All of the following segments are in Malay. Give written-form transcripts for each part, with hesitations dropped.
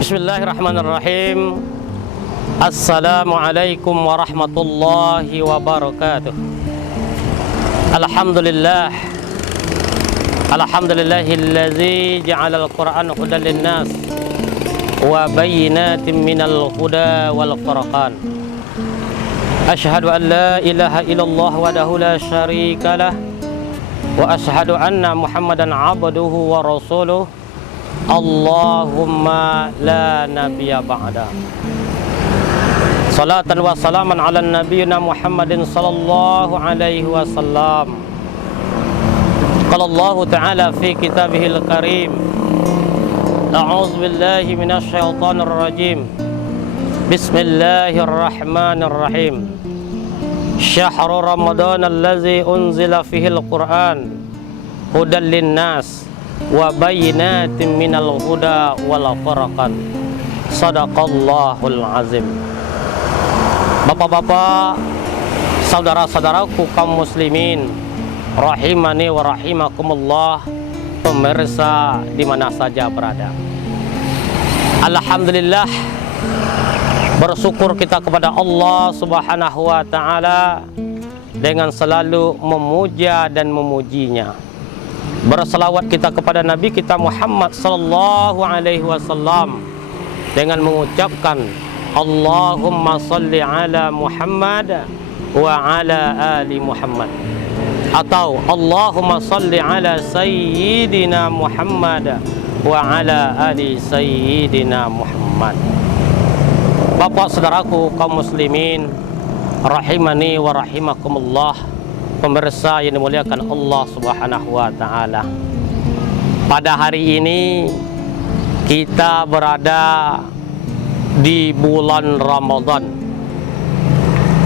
Bismillahirrahmanirrahim. Assalamualaikum warahmatullahi wabarakatuh. Alhamdulillahillazi ja'ala al-Qur'ana hudan linnas wa bayyinatin minal huda wal furqan. Asyhadu an la ilaha illallah wahdahu la syarika lah wa asyhadu anna Muhammadan abduhu wa rasuluh. Allahumma la nabiyya ba'da. Salatan wa salaman ala nabiyyina Muhammadin sallallahu alaihi wasallam. Qala Allah ta'ala fi kitabihil karim. A'udzu billahi minasy syaithanir rajim. Bismillahirrahmanirrahim. Syahrul Ramadan allazi unzila fihil Qur'an hudan linnas wa bayyinatin minal huda wal furqan. Shadaqallahul azim. Bapak-bapak, saudara-saudaraku kaum muslimin, rahimani wa rahimakumullah, pemirsa di mana saja berada. Alhamdulillah, bersyukur kita kepada Allah Subhanahu wa taala dengan selalu memuja dan memujinya. Berselawat kita kepada Nabi kita Muhammad sallallahu alaihi wasallam dengan mengucapkan Allahumma salli ala Muhammad wa ala ali Muhammad, atau Allahumma salli ala sayyidina Muhammad wa ala ali sayyidina Muhammad. Bapak saudaraku kaum muslimin, rahimani wa rahimakumullah, pemirsa yang dimuliakan Allah Subhanahu wa taala. Pada hari ini kita berada di bulan Ramadan.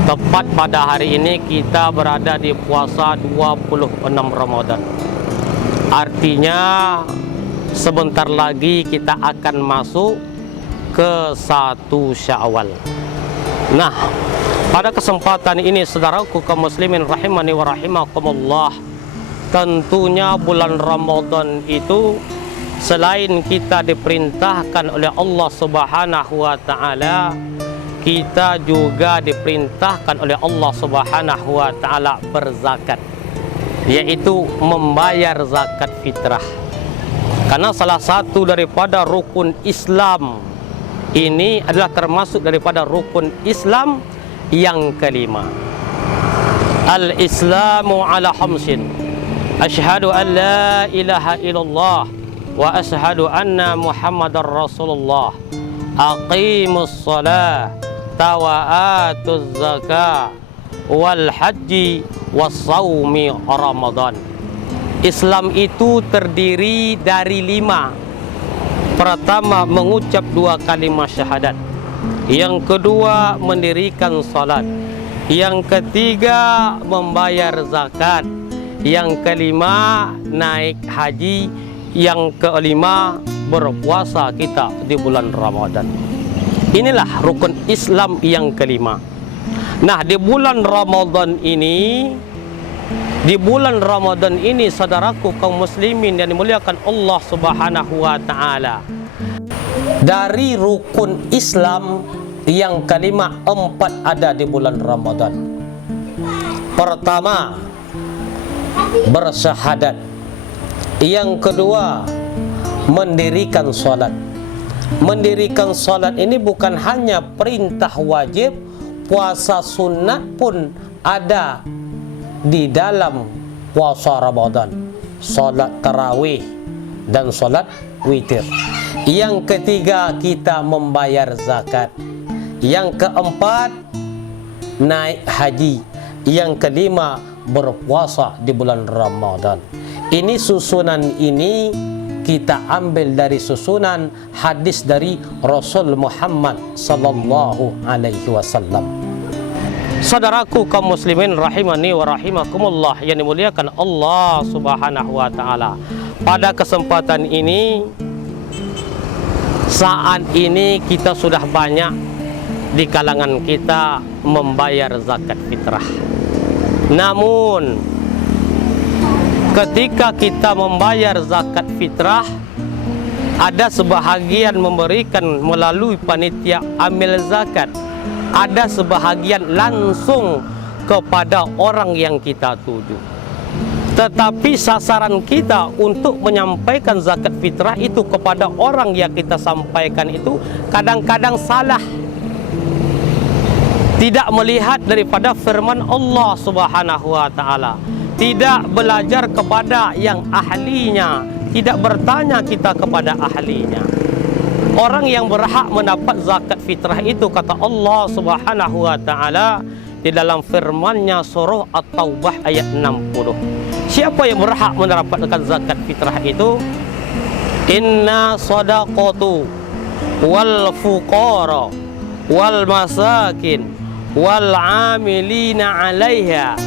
Tepat pada hari ini kita berada di puasa 26 Ramadan. Artinya sebentar lagi kita akan masuk ke 1 Syawal. Nah, pada kesempatan ini saudaraku kaum muslimin rahimani wa rahimakumullah, tentunya bulan Ramadan itu selain kita diperintahkan oleh Allah Subhanahu wa taala, kita juga diperintahkan oleh Allah Subhanahu wa taala berzakat, yaitu membayar zakat fitrah. Karena salah satu daripada rukun Islam ini adalah termasuk daripada rukun Islam yang kelima. Al-Islamu ala khamsin. Asyhadu an la ilaha illallah wa asyhadu anna Muhammadar Rasulullah. Aqimus shalah wa atuz zakah wal haji was shaumi Ramadan. Islam itu terdiri dari 5. Pertama, mengucap 2 kalimat syahadat. Yang kedua, mendirikan salat. Yang ketiga, membayar zakat. Yang kelima, naik haji. Yang kelima, berpuasa kita di bulan Ramadan. Inilah rukun Islam yang kelima. Nah, di bulan Ramadan ini, saudaraku kaum muslimin yang dimuliakan Allah Subhanahu wa taala, dari rukun Islam yang kelima 4 ada di bulan Ramadan. Pertama, bersyahadat. Yang kedua, mendirikan salat. Mendirikan salat ini bukan hanya perintah wajib, puasa sunat pun ada di dalam puasa Ramadan. Salat tarawih dan salat witir. Yang ketiga, kita membayar zakat. Yang keempat, naik haji. Yang kelima, berpuasa di bulan Ramadan. Ini susunan ini kita ambil dari susunan hadis dari Rasul Muhammad sallallahu alaihi wasallam. Saudaraku kaum muslimin rahimani wa rahimakumullah yang dimuliakan Allah Subhanahu wa taala. Pada kesempatan ini, saat ini kita sudah banyak di kalangan kita membayar zakat fitrah. Namun ketika kita membayar zakat fitrah, Ada sebahagian memberikan melalui panitia amil zakat. Ada sebahagian langsung kepada orang yang kita tuju. Tetapi sasaran kita untuk menyampaikan zakat fitrah itu kepada orang yang kita sampaikan itu kadang-kadang salah. Tidak melihat daripada firman Allah Subhanahu wa taala. Tidak belajar kepada yang ahlinya, tidak bertanya kita kepada ahlinya. Orang yang berhak mendapat zakat fitrah itu kata Allah Subhanahu wa taala di dalam firman-Nya surah At-Taubah ayat 60. Siapa yang berhak mendapatkan zakat fitrah itu? Inna sadaqatu wal fuqara wal masakin wal amilina 'alaiha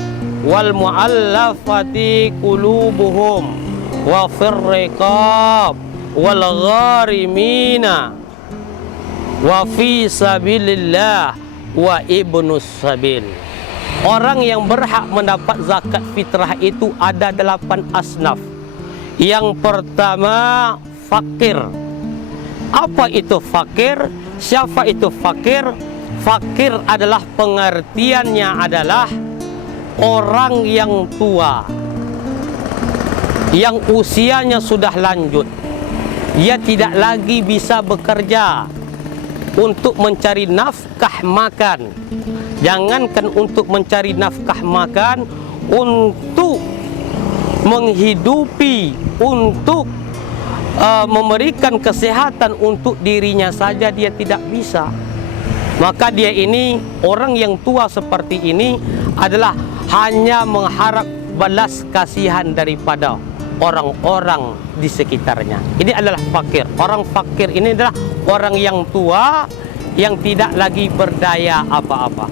wal mu'allafati qulubuhum wa fir riqab wal gharimina wa fi sabilillah wa ibnus sabil. Orang yang berhak mendapat zakat fitrah itu ada 8 asnaf. Yang pertama, fakir. Apa itu fakir? Siapa itu fakir? Fakir adalah pengertiannya adalah orang yang tua, yang usianya sudah lanjut. Ia tidak lagi bisa bekerja untuk mencari nafkah makan. Jangankan untuk mencari nafkah makan, untuk menghidupi, untuk memberikan kesehatan untuk dirinya saja dia tidak bisa. Maka dia ini, orang yang tua seperti ini adalah hanya mengharap balas kasihan daripada orang-orang di sekitarnya. Ini adalah fakir. Orang fakir ini adalah orang yang tua yang tidak lagi berdaya apa-apa.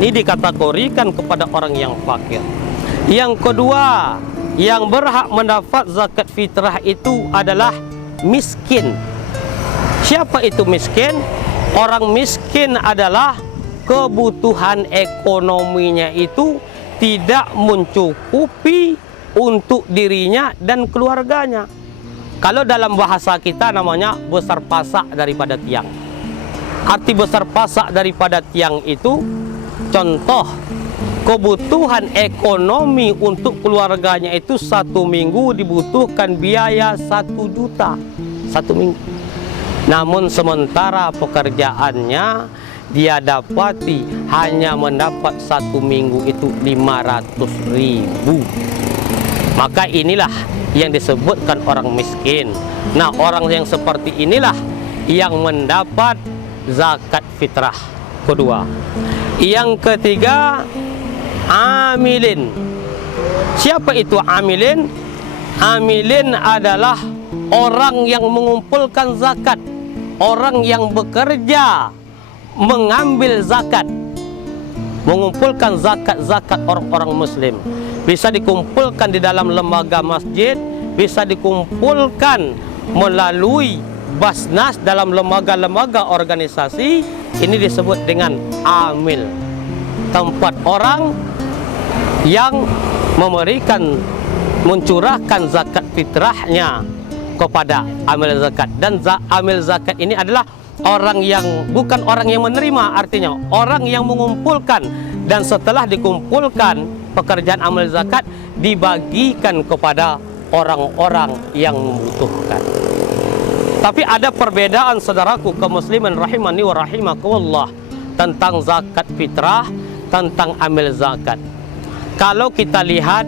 Ini dikategorikan kepada orang yang fakir. Yang kedua, yang berhak mendapat zakat fitrah itu adalah miskin. Siapa itu miskin? Orang miskin adalah kebutuhan ekonominya itu tidak mencukupi untuk dirinya dan keluarganya. Kalau dalam bahasa kita namanya besar pasak daripada tiang. Arti besar pasak daripada tiang itu, contoh kebutuhan ekonomi untuk keluarganya itu 1 minggu dibutuhkan biaya 1 juta 1 minggu. Namun sementara pekerjaannya dia dapati hanya mendapat 1 minggu itu 500.000. Maka inilah yang disebutkan orang miskin. Nah, orang yang seperti inilah yang mendapat zakat fitrah. Kedua. Yang ketiga, amilin. Siapa itu amilin? Amilin adalah orang yang mengumpulkan zakat, orang yang bekerja mengambil zakat, mengumpulkan zakat-zakat orang-orang muslim. Bisa dikumpulkan di dalam lembaga masjid, bisa dikumpulkan melalui Basnas dalam lembaga-lembaga organisasi. Ini disebut dengan amil, tempat orang yang mencurahkan zakat fitrahnya kepada amil zakat. Dan amil zakat ini adalah orang yang bukan orang yang menerima, artinya orang yang mengumpulkan, dan setelah dikumpulkan pekerjaan amil zakat dibagikan kepada orang-orang yang membutuhkan. Tapi ada perbedaan, saudaraku kaum muslimin rahimani wa rahimakumullah, tentang zakat fitrah, tentang amil zakat. Kalau kita lihat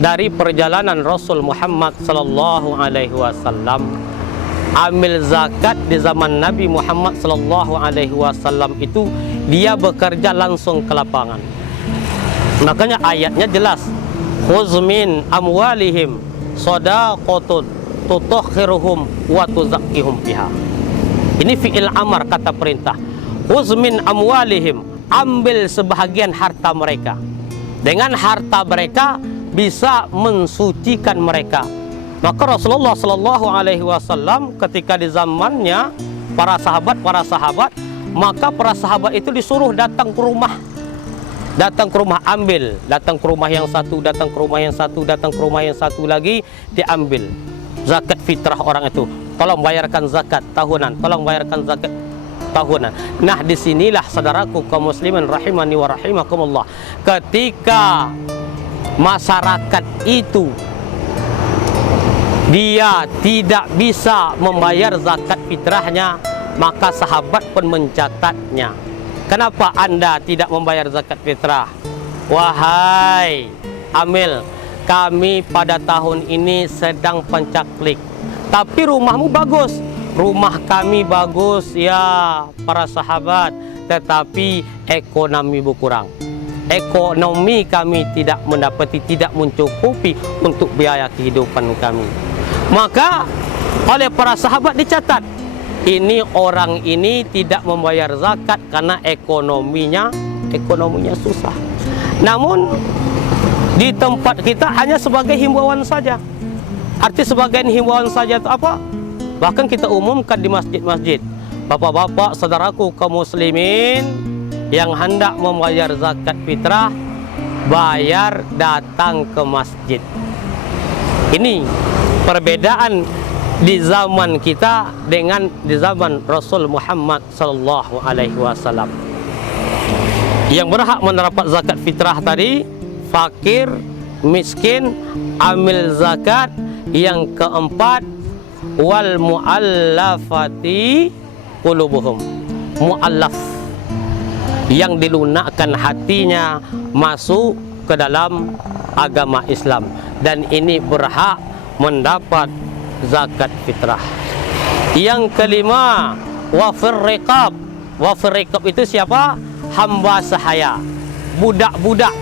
dari perjalanan Rasul Muhammad sallallahu alaihi wasallam, amil zakat di zaman Nabi Muhammad sallallahu alaihi wasallam itu dia bekerja langsung ke lapangan. Makanya ayatnya jelas, khudz min amwalihim shadaqatun tutahhiruhum wa tuzakkihum biha. Ini fi'il amar, kata perintah. Khudz min amwalihim, ambil sebahagian harta mereka. Dengan harta mereka bisa mensucikan mereka. Maka Rasulullah sallallahu alaihi wasallam ketika di zamannya para sahabat, maka para sahabat itu disuruh datang ke rumah. Datang ke rumah ambil, datang ke rumah yang satu, datang ke rumah yang satu, datang ke rumah yang satu lagi, diambil zakat fitrah orang itu. tolong bayarkan zakat tahunan, tolong bayarkan zakat tahunan. Nah, disinilah saudaraku kaum muslimin rahimani wa rahimakumullah, ketika masyarakat itu dia tidak bisa membayar zakat fitrahnya, maka sahabat pun mencatatnya. Kenapa Anda tidak membayar zakat fitrah? Wahai Amil, kami pada tahun ini sedang pencaklik, tapi rumahmu bagus. Rumah kami bagus ya para sahabat, tetapi ekonomi berkurang. Ekonomi kami tidak mendapati, tidak mencukupi untuk biaya kehidupan kami. Maka oleh para sahabat dicatat, ini orang ini tidak membayar zakat karena ekonominya susah. Namun di tempat kita hanya sebagai himbauan saja. Arti sebagai himbauan saja itu apa? Bahkan kita umumkan di masjid-masjid. Bapak-bapak, saudaraku kaum muslimin yang hendak membayar zakat fitrah, bayar datang ke masjid. Ini perbedaan di zaman kita dengan di zaman Rasul Muhammad sallallahu alaihi wasallam. Yang berhak menerapkan zakat fitrah tadi fakir, miskin, amil zakat. Yang keempat, wal muallafati qulubuhum, muallaf, yang dilunakkan hatinya masuk ke dalam agama Islam, dan ini berhak mendapat zakat fitrah. Yang kelima, wafir riqab. Wafir riqab itu siapa? Hamba sahaya, budak-budak.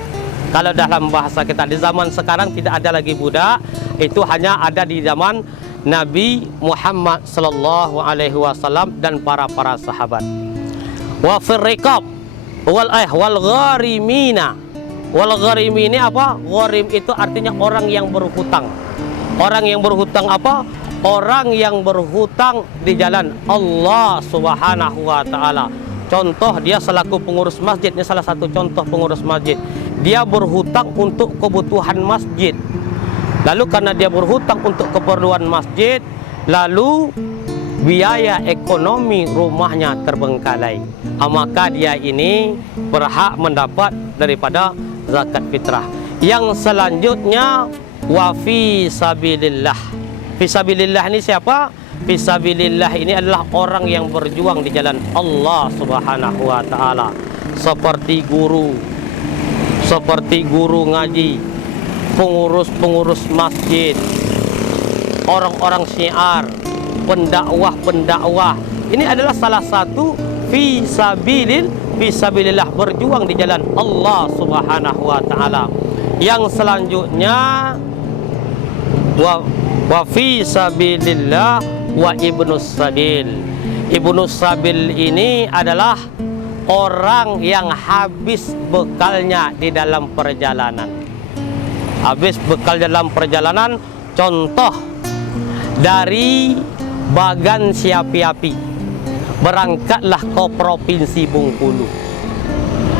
Kalau dalam bahasa kita di zaman sekarang tidak ada lagi budak, itu hanya ada di zaman Nabi Muhammad sallallahu alaihi wasallam dan para sahabat. Wafir riqab wal gharimina. Wal gharim ini apa? Gharim itu artinya orang yang berhutang. Orang yang berhutang apa? Orang yang berhutang di jalan Allah Subhanahu wa taala. Contoh, dia selaku pengurus masjid, ini salah satu contoh pengurus masjid. Dia berhutang untuk kebutuhan masjid. Lalu karena dia berhutang untuk keperluan masjid, lalu biaya ekonomi rumahnya terbengkalai. Maka dia ini berhak mendapat daripada zakat fitrah. Yang selanjutnya, wa fi sabilillah. Fi sabilillah ini siapa? Fisabilillah ini adalah orang yang berjuang di jalan Allah Subhanahu wa taala, seperti guru ngaji, pengurus masjid, orang-orang syiar, pendakwah. Ini adalah salah satu fisabilillah, berjuang di jalan Allah Subhanahu wa taala. Yang selanjutnya, wa fi sabilillah wa ibnus sabil. Ibnus sabil ini adalah orang yang habis bekalnya di dalam perjalanan. Habis bekal dalam perjalanan, contoh dari Bagan Siapi-api, berangkatlah ke Provinsi Bengkulu.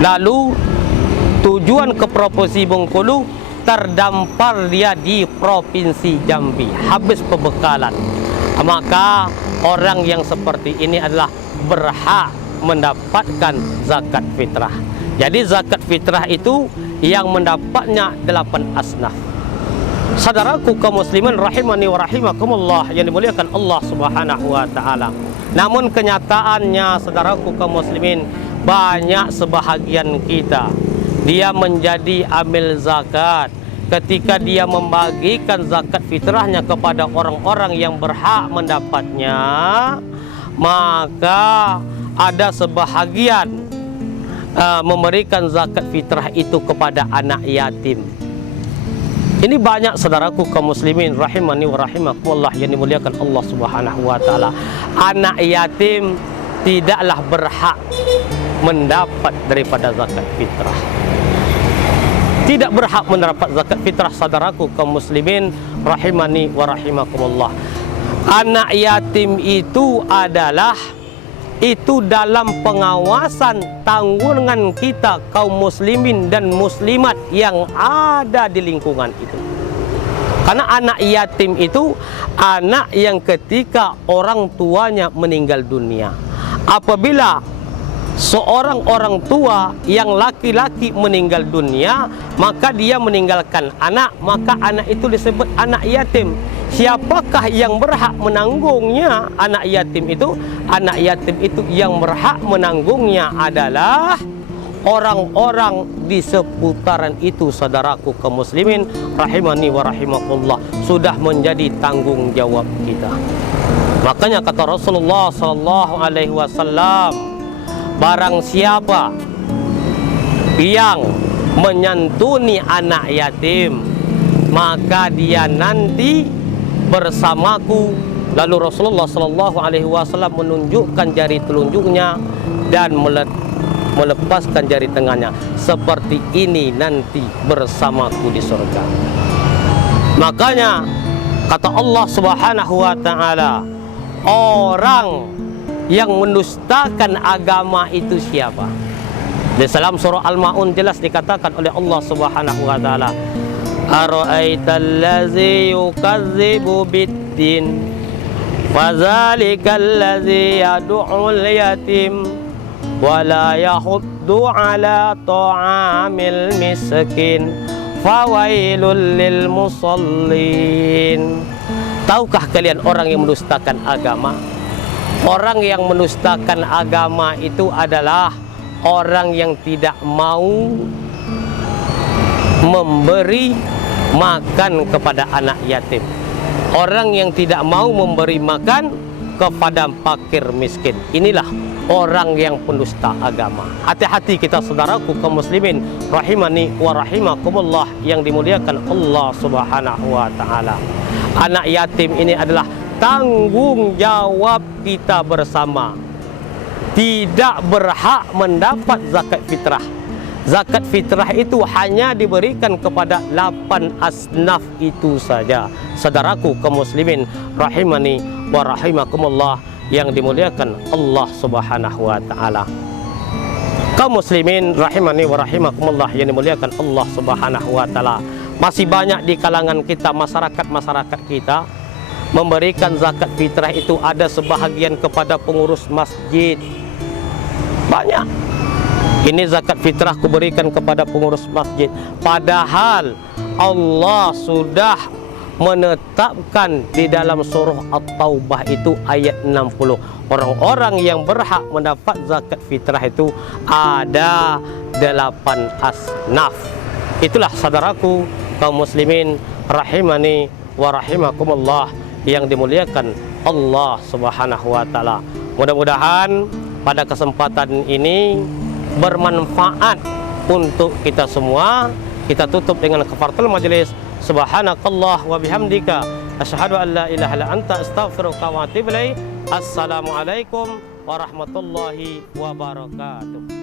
Lalu tujuan ke Provinsi Bengkulu, terdampar dia di Provinsi Jambi, habis pembekalan. Maka orang yang seperti ini adalah berhak mendapatkan zakat fitrah. Jadi zakat fitrah itu yang mendapatnya 8 asnaf. Saudaraku kaum muslimin rahimani wa rahimakumullah, yang dimuliakan Allah Subhanahu wa taala. Namun kenyataannya saudaraku kaum muslimin, banyak sebahagian kita dia menjadi amil zakat. Ketika dia membagikan zakat fitrahnya kepada orang-orang yang berhak mendapatnya, maka ada sebahagian memberikan zakat fitrah itu kepada anak yatim. Ini banyak saudaraku kaum muslimin rahimani wa rahimakumullah, yang dimuliakan Allah Subhanahu wa taala. Anak yatim tidaklah berhak mendapat daripada zakat fitrah. Tidak berhak mendapat zakat fitrah saudaraku kaum muslimin rahimani wa rahimakumullah. Anak yatim itu adalah dalam pengawasan tanggungan kita kaum muslimin dan muslimat yang ada di lingkungan itu. Karena anak yatim itu anak yang ketika orang tuanya meninggal dunia. Apabila seorang orang tua yang laki-laki meninggal dunia, maka dia meninggalkan anak, maka anak itu disebut anak yatim. Siapakah yang berhak menanggungnya anak yatim itu? Anak yatim itu yang berhak menanggungnya adalah orang-orang di seputaran itu, saudaraku kaum muslimin rahimani wa rahimakumullah, sudah menjadi tanggung jawab kita. Makanya kata Rasulullah sallallahu alaihi wasallam, barang siapa yang menyantuni anak yatim, maka dia nanti bersamaku. Lalu Rasulullah sallallahu alaihi wasallam menunjukkan jari telunjuknya dan melepaskan jari tengahnya, seperti ini nanti bersamaku di surga. Makanya kata Allah Subhanahu wa taala, orang yang mendustakan agama itu siapa? Di dalam surah Al-Maun jelas dikatakan oleh Allah Subhanahu wa taala, ara'aital ladzi yukadzibu biddin fadzalikal ladzi yad'ul yatim wala yahuddu ala ta'amil miskin fawailul lil musallin. Tahukah kalian orang yang mendustakan agama? Orang yang mendustakan agama itu adalah orang yang tidak mau memberi makan kepada anak yatim, orang yang tidak mau memberi makan kepada fakir miskin. Inilah orang yang pendusta agama. Hati-hati kita, saudaraku kaum muslimin rahimani wa rahimakumullah yang dimuliakan Allah Subhanahu wa taala. Anak yatim ini adalah tanggung jawab kita bersama. Tidak berhak mendapat zakat fitrah. Zakat fitrah itu hanya diberikan kepada 8 asnaf itu saja. Saudaraku kaum muslimin rahimani wa rahimakumullah yang dimuliakan Allah Subhanahu wa taala. Kaum muslimin rahimani wa rahimakumullah yang dimuliakan Allah Subhanahu wa taala. Masih banyak di kalangan kita, masyarakat kita memberikan zakat fitrah itu, ada sebahagian kepada pengurus masjid. Banyak. Ini zakat fitrah kuberikan kepada pengurus masjid. Padahal Allah sudah menetapkan di dalam surah At-Taubah itu ayat 60. Orang-orang yang berhak mendapat zakat fitrah itu ada 8 asnaf. Itulah saudaraku kaum muslimin rahimani wa rahimakumullah yang dimuliakan Allah Subhanahu wa taala. Mudah-mudahan pada kesempatan ini bermanfaat untuk kita semua. Kita tutup dengan kafaratul majelis. Subhanakallah wa bihamdika asyhadu an la ilaha illa anta astaghfiruka wa atubu ilaik. Assalamualaikum warahmatullahi wabarakatuh.